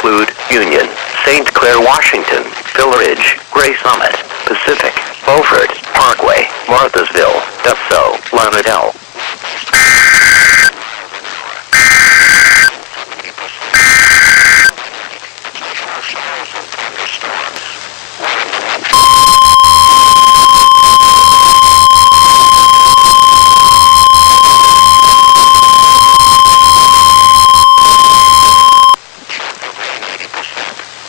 include Union, St. Clair, Washington, Villa Ridge, Gray Summit, Pacific, Beaufort, Parkway, Marthasville, Depso, Lauderdale.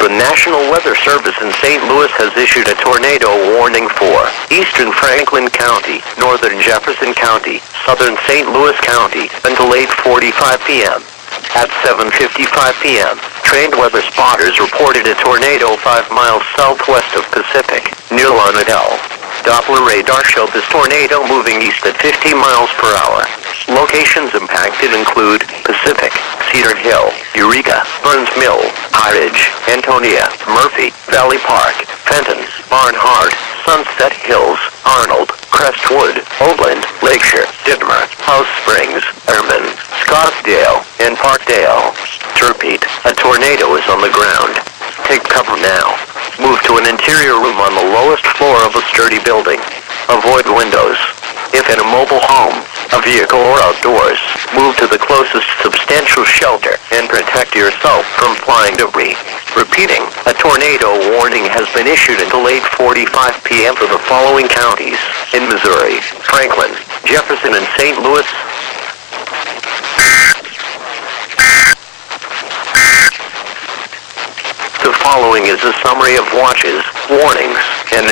The National Weather Service in St. Louis has issued a tornado warning for eastern Franklin County, northern Jefferson County, southern St. Louis County until 8:45 p.m. At 7:55 p.m., trained weather spotters reported a tornado 5 miles southwest of Pacific, near Lauderdale. Doppler radar showed this tornado moving east at 50 miles per hour. Locations impacted include Pacific, Cedar Hill, Eureka, Burns Mill, High Ridge, Antonia, Murphy, Valley Park, Fenton, Barnhart, Sunset Hills, Arnold, Crestwood, Oakland, Lakeshore, Dittmer, House Springs, Erman, Scottsdale, and Parkdale. To repeat, a tornado is on the ground. Take cover now. Move to an interior room on the lowest floor of a sturdy building. Avoid windows. If in a mobile home, a vehicle, or outdoors, move to the closest substantial shelter and protect yourself from flying debris. Repeating, a tornado warning has been issued until 8:45 p.m. for the following counties in Missouri: Franklin, Jefferson, and St. Louis. The following is a summary of watches, warnings, and